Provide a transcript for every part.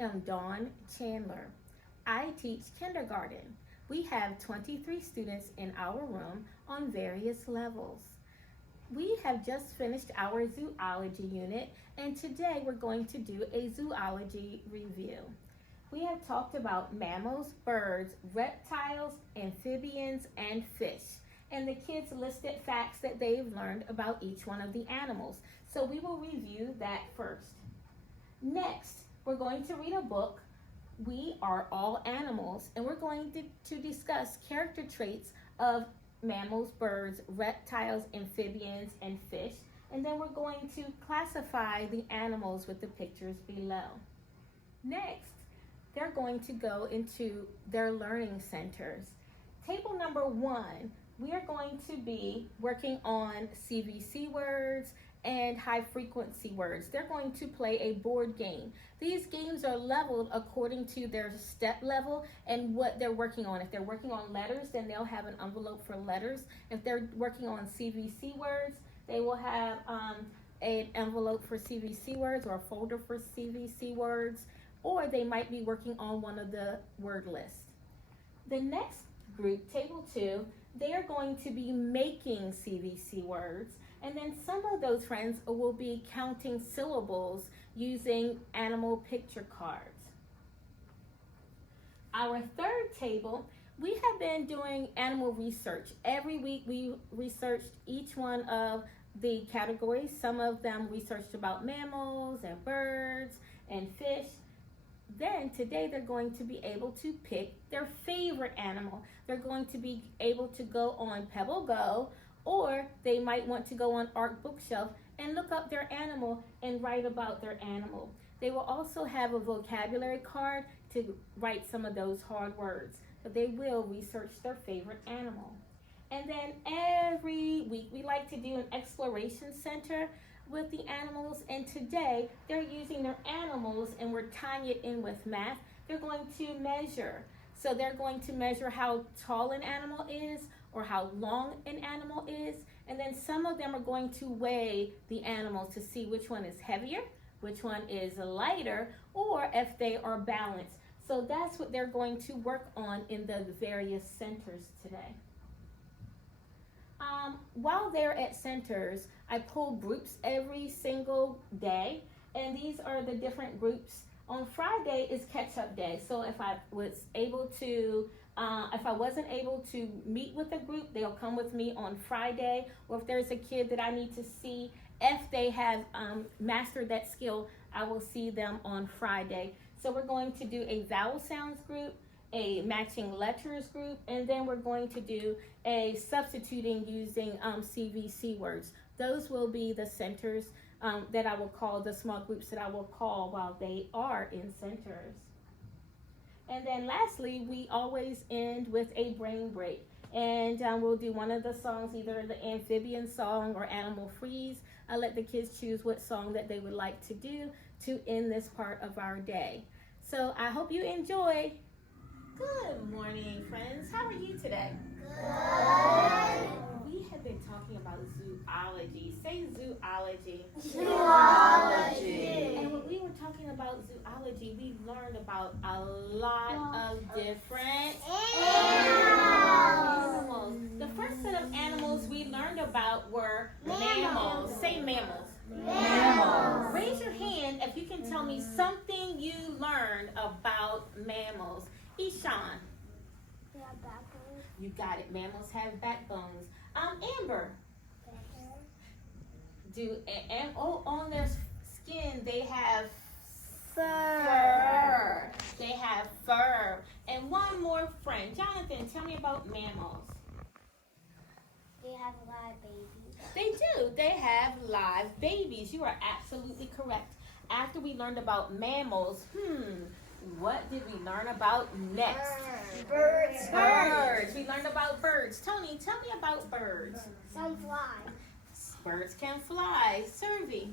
am Dawn Chandler. I teach kindergarten. We have 23 students in our room on various levels. We have just finished our zoology unit, and today we're going to do a zoology review. We have talked about mammals, birds, reptiles, amphibians, and fish. And the kids listed facts that they've learned about each one of the animals. So we will review that first. Next, we're going to read a book, We Are All Animals, and we're going to discuss character traits of mammals, birds, reptiles, amphibians, and fish. And then we're going to classify the animals with the pictures below. Next, they're going to go into their learning centers. Table number 1, we are going to be working on CVC words and high frequency words. They're going to play a board game. These games are leveled according to their step level and what they're working on. If they're working on letters, then they'll have an envelope for letters. If they're working on CVC words, they will have an envelope for CVC words or a folder for CVC words, or they might be working on one of the word lists. The next group, table 2, they are going to be making CVC words, and then some of those friends will be counting syllables using animal picture cards. Our third table, we have been doing animal research. Every week we researched each one of the categories. Some of them researched about mammals and birds and fish. Then today they're going to be able to pick their favorite animal. They're going to be able to go on Pebble Go, or they might want to go on Art Bookshelf and look up their animal and write about their animal. They will also have a vocabulary card to write some of those hard words, but they will research their favorite animal. And then every week we like to do an exploration center with the animals, and today they're using their animals and we're tying it in with math. They're going to measure. So they're going to measure how tall an animal is or how long an animal is, and then some of them are going to weigh the animals to see which one is heavier, which one is lighter, or if they are balanced. So that's what they're going to work on in the various centers today. While they're at centers, I pull groups every single day, and these are the different groups. On Friday is catch-up day, so if I wasn't able to meet with a group, they'll come with me on Friday, or if there's a kid that I need to see, if they have mastered that skill, I will see them on Friday. So we're going to do a vowel sounds group, a matching letters group, and then we're going to do a substituting using CVC words. Those will be the centers that I will call, the small groups that I will call while they are in centers. And then lastly, we always end with a brain break. And we'll do one of the songs, either the amphibian song or Animal Freeze. I'll let the kids choose what song that they would like to do to end this part of our day. So I hope you enjoy. Good morning, friends. How are you today? Good. We have been talking about zoology. Say zoology. Zoology. And when we were talking about zoology, we learned about a lot of different animals. The first set of animals we learned about were mammals. Say mammals. Mammals. Raise your hand if you can tell me something you learned about mammals. Ishan. They have backbones. You got it. Mammals have backbones. Amber. On their skin they have fur. They have fur. And one more friend. Jonathan, tell me about mammals. They have live babies. They do. They have live babies. You are absolutely correct. After we learned about mammals, what did we learn about next? Birds. Birds. We learned about birds. Tony, tell me about birds. Some fly. Birds can fly. Survey.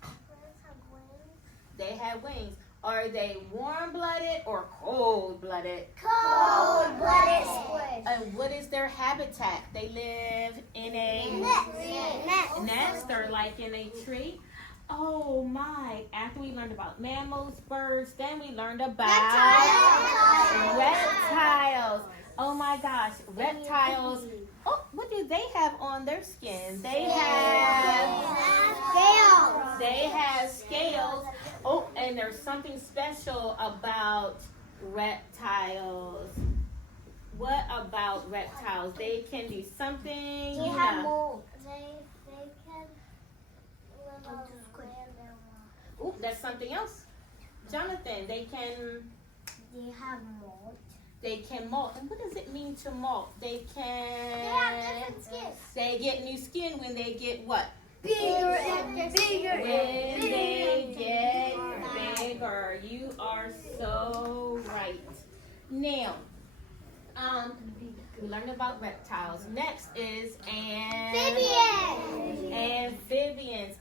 Birds have wings. They have wings. Are they warm-blooded or cold-blooded? Cold-blooded squid. And what is their habitat? They live in a Nest. nest or like in a tree. Oh my. After we learned about mammals, birds, then we learned about reptiles. Oh my gosh, reptiles. Oh, what do they have on their skin? They have scales. Oh, and there's something special about reptiles. What about reptiles? They can do something. They have mold. They can live on land. Oh, that's something else. Jonathan, they have mold. They can molt. And what does it mean to molt? They have different skins. They get new skin when they get what? Bigger and bigger. When they get bigger. You are so right. Now, we learned about reptiles. Next is amphibians.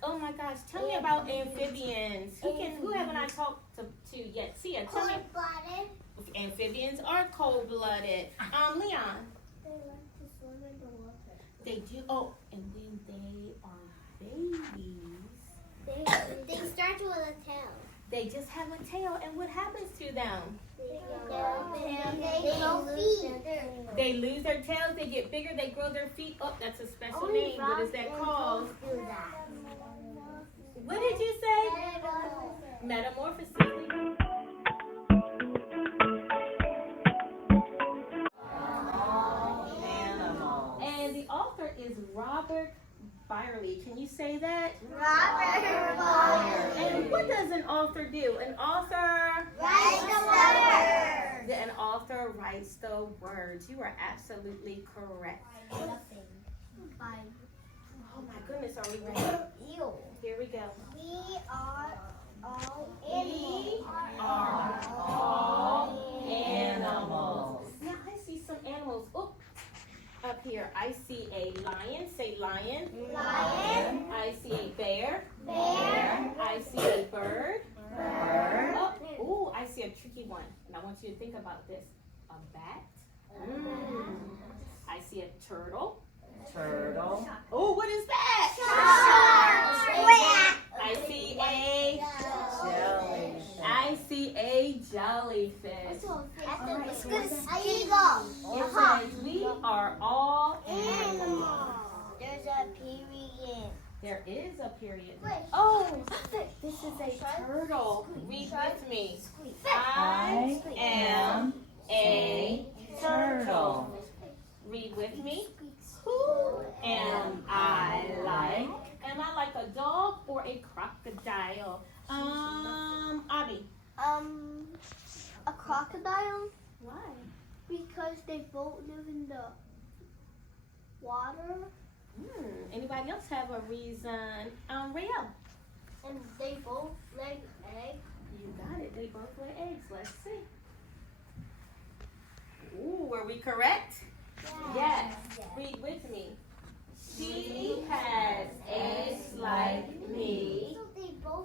Oh my gosh, tell me about amphibians. Who haven't I talked to yet? Sia, tell me. Cold-blooded. Amphibians are cold-blooded. Leon. They like to swim in the water. They do. Oh, and when they are babies, They start with a tail. they just have a tail. And what happens to them? They grow feet. They lose their tails. They get bigger. They grow their feet. Oh, that's a special name. What is that called? What did you say? Metamorphosis. And the author is Robert Byerly. Can you say that? Robert Byerly. And what does an author do? An author Write the letter. An author writes the words. You are absolutely correct. Oh my goodness, are we ready? Here we go. We are all animals. Now I see some animals. Oh, up here I see a lion. Say lion. Lion. I see a bear. Bear. I see a bird. Bird. Oh, I see a tricky one. And I want you to think about this. A bat. I see a turtle. Turtle. Oh, what is that? Shark. I see a jellyfish. It's good as eagle. It says we are all animals. There's a period. There is a period. Oh, this is a turtle. Read with me. I am a turtle. Read with me. Who am I like? Am I like a dog or a crocodile? Abby. A crocodile Why? because they both live in the water Anybody else have a reason? Rael. and they both lay eggs. You got it. They both lay eggs. Let's see. Ooh, were we correct? Yes. Read with me. She has eggs like me,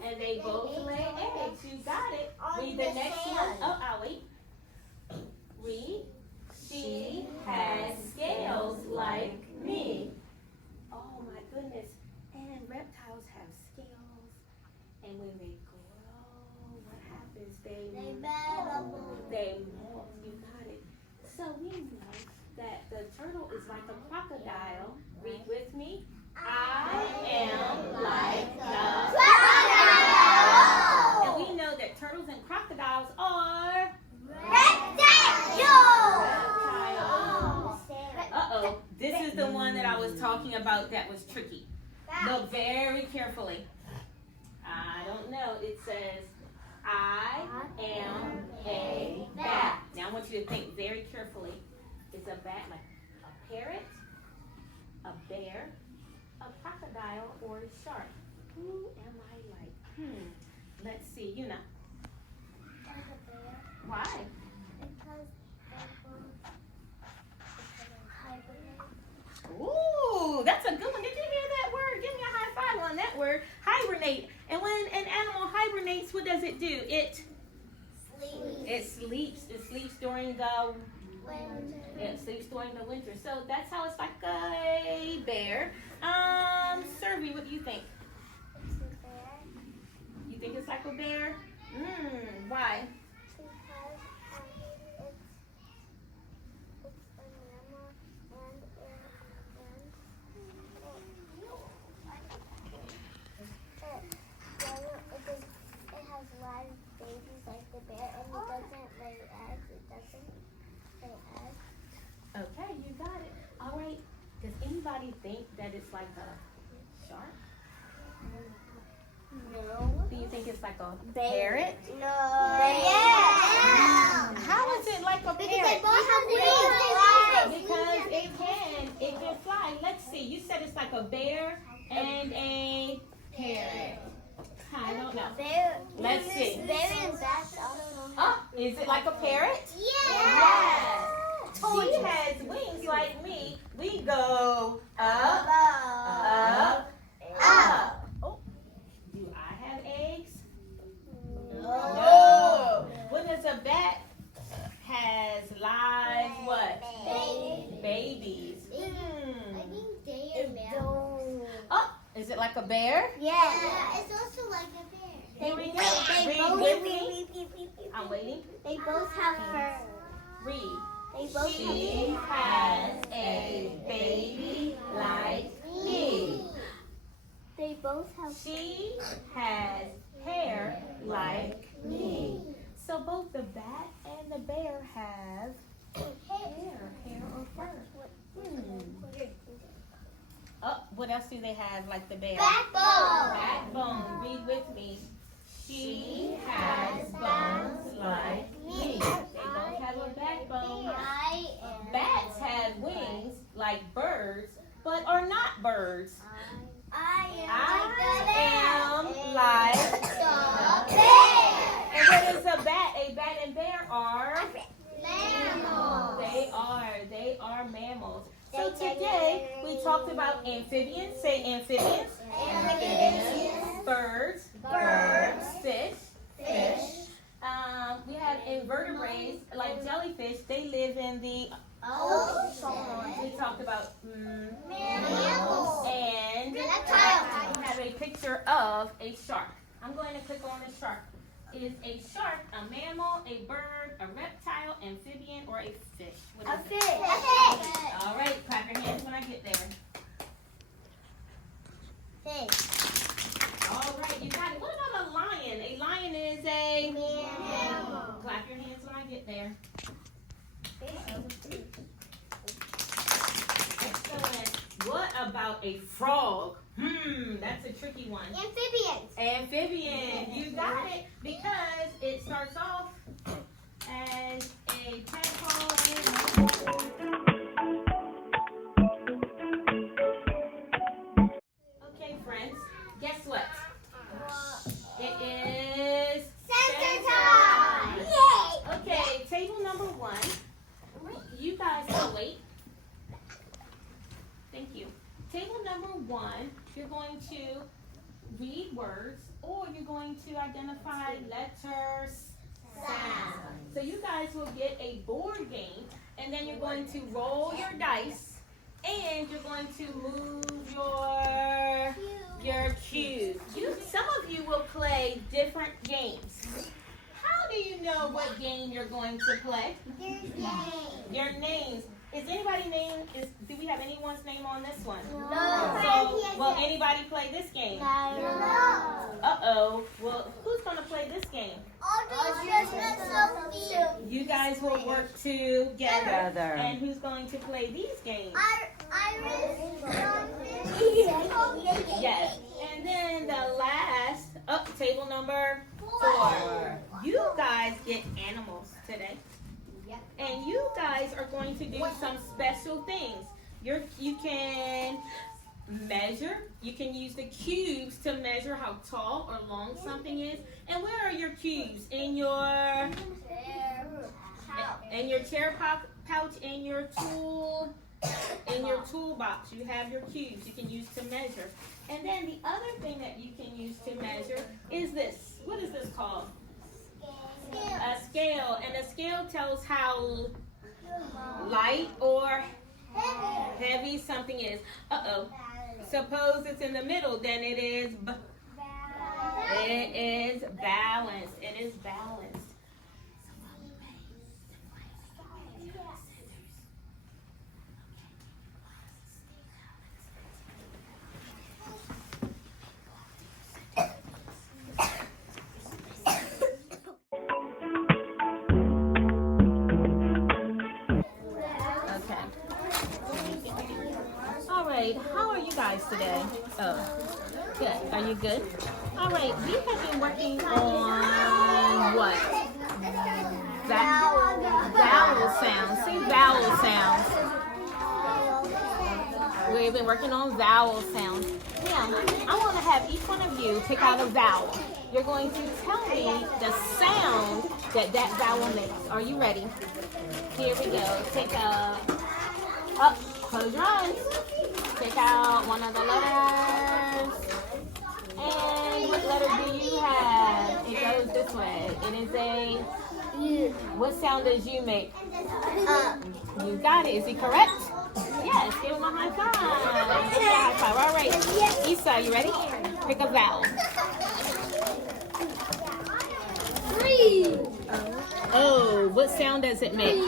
and they both lay eggs. You got it. Read the next one. Oh, I'll wait. Read. She has scales like me. Oh my goodness. And reptiles have scales. And when they grow, what happens? They molt. You got it. So we know that the turtle is like a crocodile. Read with me. I am like the crocodile. And we know that turtles and crocodiles are reptiles. Uh-oh. This is the one that I was talking about that was tricky. Look very carefully. I don't know. It says, I am a bat. Now I want you to think very carefully. Is a bat like a parrot, a bear, a crocodile, or a shark? Who am I like? Let's see. You know. Why? Ooh, that's a good one. Did you hear that word? Give me a high five on that word. Hibernate. And when an animal hibernates, what does it do? It sleeps. It sleeps during the winter. So that's how it's like a bear. Survey, what do you think? bear? Why? Because it's a mammal and it has live babies like the bear, and it doesn't lay eggs. It doesn't lay eggs. Okay, you got it. All right. Does anybody think that it's like a shark? No. Do you think it's like a parrot? No. Yeah. How is it like a Because parrot? they both have wings. Because it can fly. Let's see. You said it's like a bear and a parrot. I don't know. Let's see. Bear and bats also. Oh, is it like a parrot? Yeah. She has wings like me. We go up, up, up. Oh, do I have eggs? No. What does a bat has live what? Babies. I think they are mammals. Oh, is it like a bear? Yeah. It's also like a bear. Here we go. Read with me. I'm waiting. They both have fur. Read. They both She has a baby like me. They both have. She has hair like me. So both the bat and the bear have hair or fur. Oh, what else do they have like the bear? Backbone. Backbone. Read with me. She has bones like me. They both have a backbone. Bats have wings like birds, but are not birds. I am like the bear. And what is a bat? A bat and bear are Mammals. They are mammals. So today we talked about amphibians. Say amphibians. Amphibians. Birds. Fish. We have invertebrates like jellyfish. They live in the ocean. We talked about Mammals. and we Reptiles. have a picture of a shark. I'm going to click on the shark. Is a shark a mammal, a bird, a reptile, amphibian, or a fish? What is it? All right, clap your hands when I get there. All right, you got it. What about a lion? A lion is a Mammal. Clap your hands when I get there. Excellent. What about a frog? That's a tricky one. Amphibians. Amphibian. You got it because it starts off as a tadpole and okay, friends. Guess what? It is Center time. Yay. Okay, table number 1. You guys can wait. Thank you. Table number 1, you're going to read words or you're going to identify letters, sounds. So you guys will get a board game and then you're going to roll your dice and you're going to move your cubes. Some of you will play different games. How do you know what game you're going to play? Your names. Is anybody's name, do we have anyone's name on this one? No. So, will anybody play this game? No. Uh-oh. Well, who's going to play this game? You guys will work together. And who's going to play these games? Yes. And then the last, table number 4. You guys get animals today. And you guys are going to do some special things. You can measure. You can use the cubes to measure how tall or long something is. And where are your cubes? In your chair pouch, in your toolbox. You have your cubes you can use to measure. And then the other thing that you can use to measure is this. What is this called? A scale. And a scale tells how light or heavy something is. Uh-oh. Suppose it's in the middle, then it is It is balanced. It is balanced. Okay. All right. How are you guys today? Oh, good. Are you good? All right. We have been working on what? Vowel sounds. Say vowel sounds. We've been working on vowel sounds. Now, I want to have each one of you pick out a vowel. You're going to tell me the sound that that vowel makes. Are you ready? Here we go. Take close your eyes. Take out one of the letters. And what letter do you have? It goes this way. It is a U. What sound does U make? You got it. Is he correct? Yes. Give him a high five. Give him a high five. All right. Issa, you ready? Pick a vowel. Oh, what sound does it make?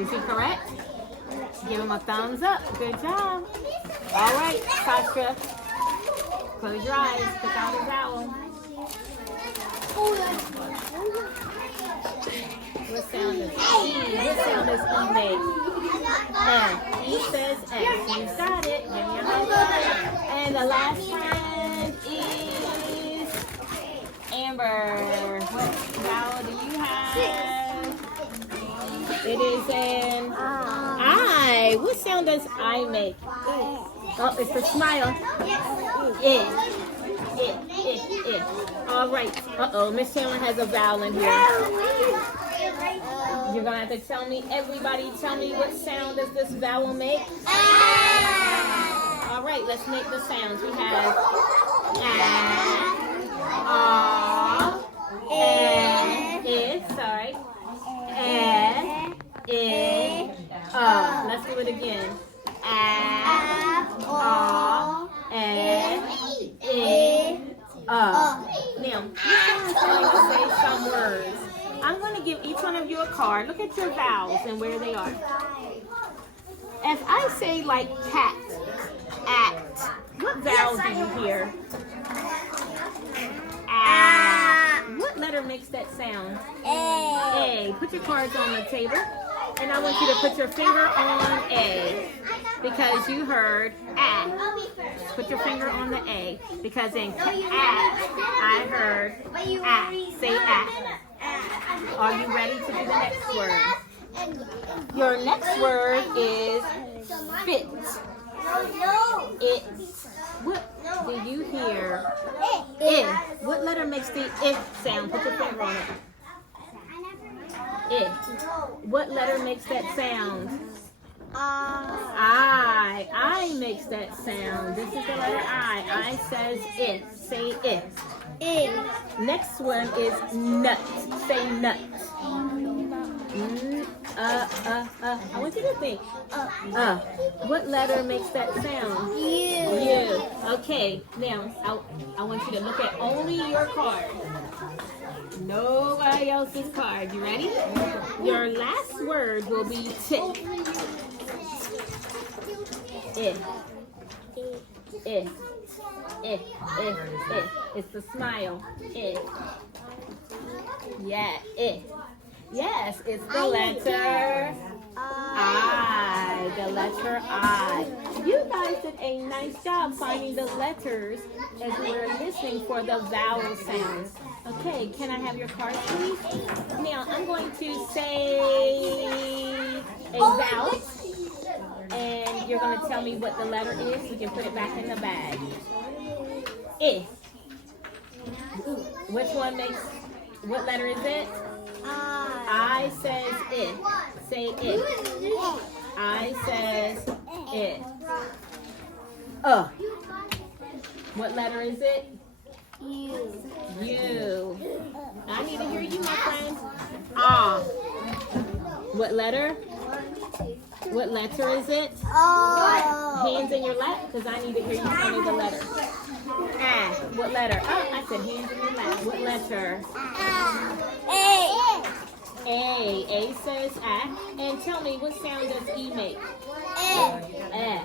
Is he correct? Give him a thumbs up. Good job. All right, Sasha. Close your eyes. Pick out a vowel. What sound does E? What sound does E make? E says X. You got it. Give me a high five. And the last one is Amber. What vowel do you have? It is an I. What sound does I make? Oh, it's a smile. It. All right. Uh-oh, Miss Chandler has a vowel in here. You're going to have to tell me, everybody tell me what sound does this vowel make? All right, let's make the sounds. We have sorry. Let's do it again. Now, I'm going to say some words. I'm going to give each one of you a card. Look at your vowels and where they are. If I say like cat, act, what vowel do you hear? What letter makes that sound? A. Put your cards on the table. And I want you to put your finger on A. Because you heard A. Put your finger on the A. Because in act, I heard A. Say A. Are you ready to do the next word? Your next word is fit. It. What do you hear? If. What letter makes the if sound? Put your finger on it. If. What letter makes that sound? I makes that sound. This is the letter I. I says if. Say if. Next one is nut. Say nut. I want you to think. What letter makes that sound? U. Okay, now I want you to look at only your card. Nobody else's card. You ready? Your last word will be tick. If. It's the smile. If. Yeah, if. Yes, it's the letter I. The letter I. You guys did a nice job finding the letters as we were listening for the vowel sounds. Okay, can I have your cards, please? Now, I'm going to say a vowel, and you're going to tell me what the letter is. You can put it back in the bag. If. Which one makes, what letter is it? I says if. Say if. I says if. What letter is it? U. I need to hear you, my friend. What letter? What letter is it? Hands in your lap, because I need to hear you tell me the letter. What letter? Oh, I said hands in your lap. What letter? A. A. A says A. And tell me, what sound does E make? A.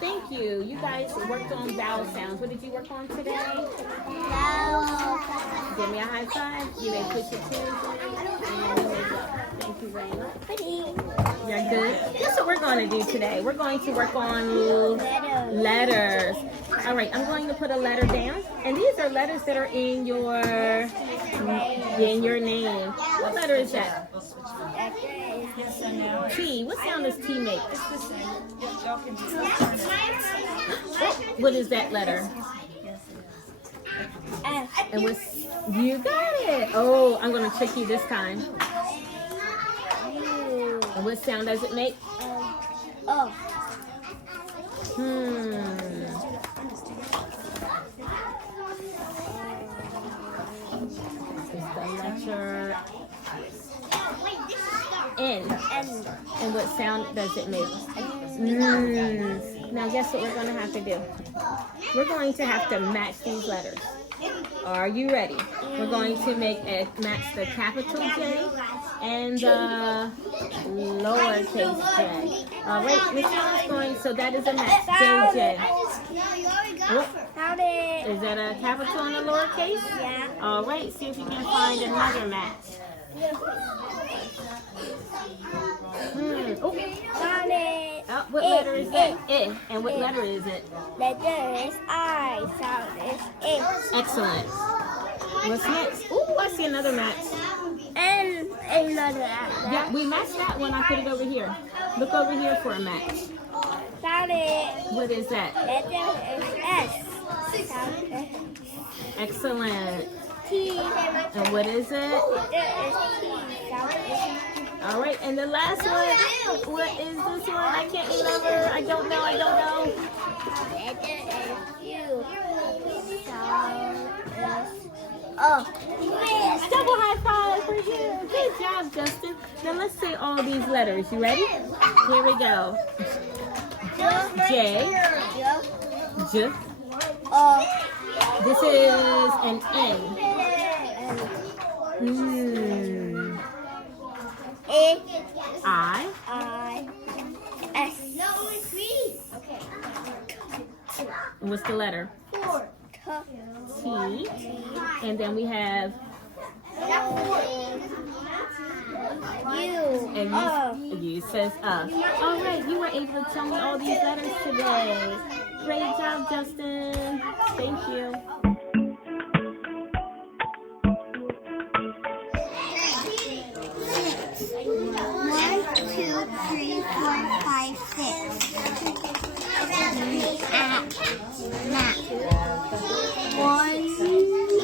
Thank you. You guys worked on vowel sounds. What did you work on today? Vowel. Give me a high five. You may put your chins in. And you may go. Thank you very much. You're good. Guess what we're going to do today? We're going to work on letters. All right, I'm going to put a letter down. And these are letters that are in your name. What letter is that? T. What sound does T make? What is that letter? F. And what's, you got it. Oh, I'm going to trick you this time. And what sound does it make? O. It's the letter N. And what sound does it make? Now guess what we're going to have to do? We're going to have to match these letters. Are you ready? We're going to match the capital J and the lowercase j. All right, Miss Allen's going, so that is a match. JJ. Found it. Is that a capital and a lowercase? Yeah. All right, see if you can find another match. Oh. Found it. Oh, what letter is that? I. And what letter is it? Letter is I. Sound is A. Excellent. What's next? Oh, I see another match. And another Yeah, we matched that one. I put it over here. Look over here for a match. Found it. What is that? Letter is S. Sound is Excellent. T. And what is it? Letter is T. Sound is All right, and the last one. What is this one? I can't remember. I don't know. Letter is U. Sound is O. Double high five for you. Good job, Justin. Now let's say all these letters. You ready? Here we go. J. J. O. This is an N. A. I. S. And what's the letter? T. And then we have U. and you says All right, you were able to tell me all these letters today. Great job, Justin. Thank you. 1, 2, 3, 4, 5, 6. Map. 1, 2, 3.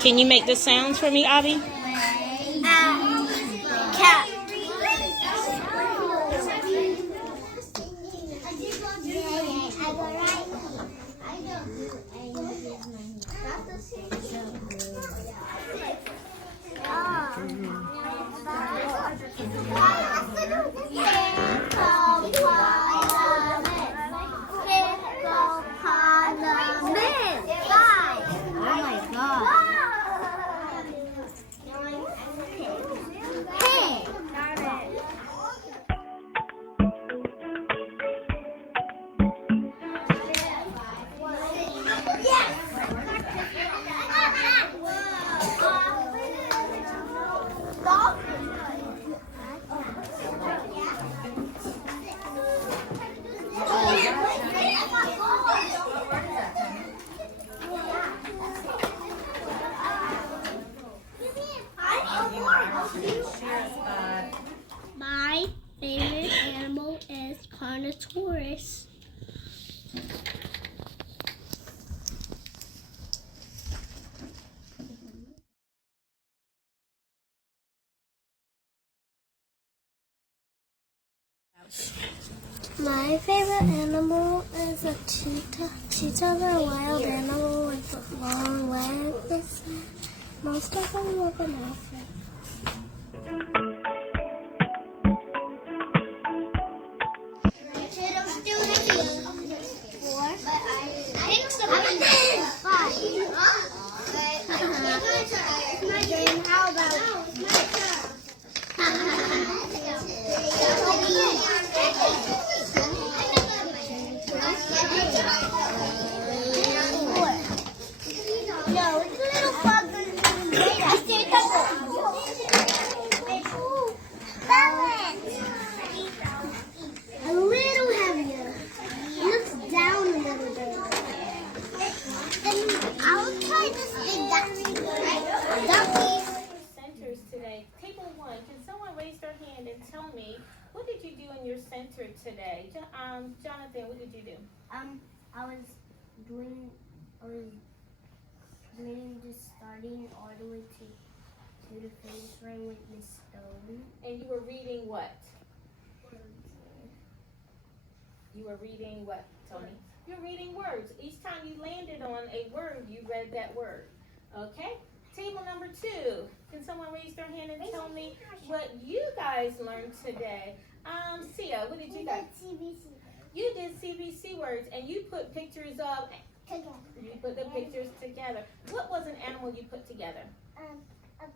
Can you make the sounds for me, Avi? Cat. My favorite animal is a cheetah. Cheetahs are a wild animal with long legs. Most of them live in Africa. Table 1, can someone raise their hand and tell me, what did you do in your center today? Jonathan, what did you do? I was doing the starting all the way to the finish line with Miss Stone. And you were reading what? You were reading what, Tony? You're reading words. Each time you landed on a word, you read that word. Okay? Table number 2. Can someone raise their hand and tell me what you guys learned today? Sia, what did you guys? CBC. You did CBC words, and you put pictures of. Together. You put the pictures together. What was an animal you put together? A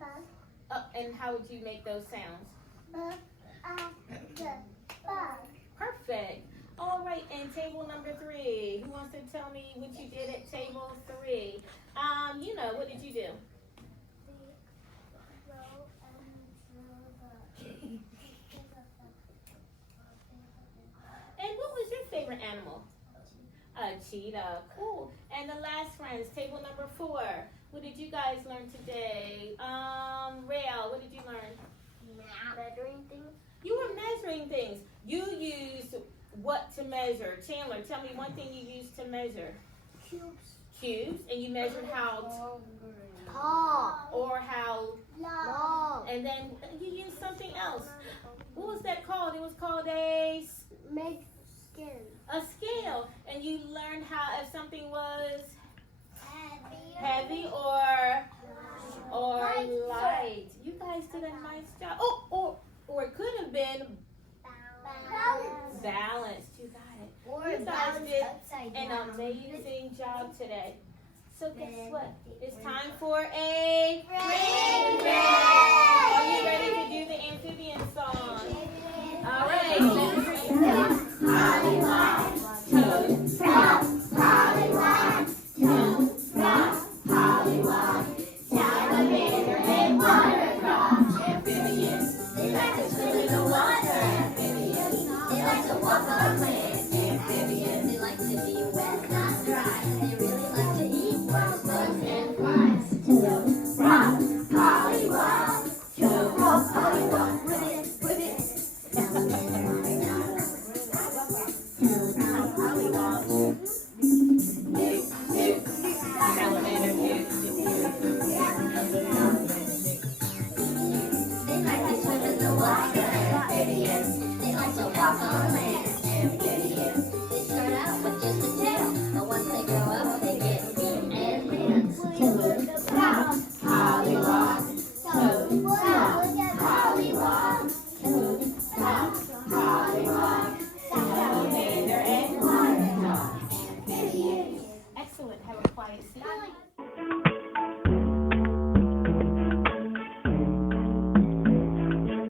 bug. And how would you make those sounds? The bug. Perfect. All right, and table number 3. Who wants to tell me what you did at table 3? What did you do? And what was your favorite animal? A cheetah. Cool. And the last friends, table number 4. What did you guys learn today? Rael, what did you learn? Measuring things. You were measuring things. You used what to measure? Chandler, tell me one thing you used to measure. Cubes. And you measured how tall or how long. and then you used something else. What was that called? It was called a scale. And you learned how if something was heavy or light. You guys did a nice job. Or it could have been balanced. You got it. You guys did an amazing job today. So guess what? It's time for a rain dance. Are you ready to do the amphibian song? All right. Let's